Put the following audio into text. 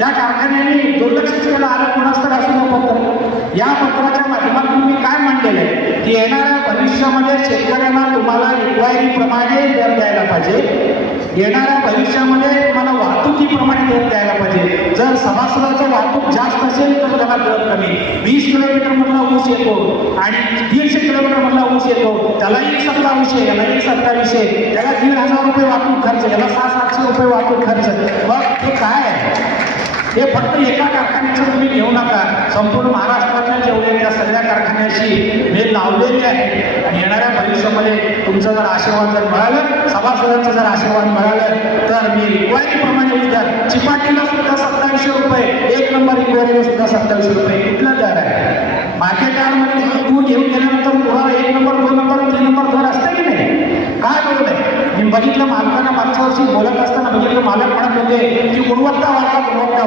या कारखान्याने दुर्लक्षित केलं आलं कोणाच तर असू पत्र. या पत्राच्या माध्यमातून मी काय मांडलेलं आहे की येणाऱ्या भविष्यामध्ये शेतकऱ्यांना तुम्हाला रिक्वायरीप्रमाणे दर द्यायला पाहिजे, येणाऱ्या भविष्यामध्ये तुम्हाला वाहतुकीप्रमाणे दर द्यायला पाहिजे. जर सभासदाचं वाहतूक जास्त असेल तर त्याला दर कमी. 20 किलोमीटर मधला ऊस येतो आणि 150 किलोमीटर मधला ऊस येतो, त्यालाही 2700, यालाही 2700, त्याला 1500 रुपये वाहतूक खर्च, याला 600-700 रुपये वाहतूक खर्च. मग हे काय आहे? हे फक्त एका कारखान्याचं तुम्ही घेऊ नका, संपूर्ण महाराष्ट्रातल्या जेवढे त्या सगळ्या कारखान्याशी मी लावलेले आहे. आणि येणाऱ्या भविष्यामध्ये तुमचं जर आशीर्वाद जर मिळालं, सभासदांचं जर आशीर्वाद मिळालं तर मी रिक्वायरीप्रमाणे उद्या चिपाटीला सुद्धा 2700 रुपये, 1 नंबर रिक्वायरीला सुद्धा 2700 रुपये कुठला दर आहे? मार्केट यार्डमध्ये तूर घेऊन गेल्यानंतर तुम्हाला 1 नंबर, 2 नंबर, 3 नंबर दर असते की नाही? काय बरोबर आहे? मी बघितलं मालकांना मागच्या वर्षी बोलत असताना बघितलं, मालक म्हणत होते की गुणवत्ता वाढवा, गुणवत्ता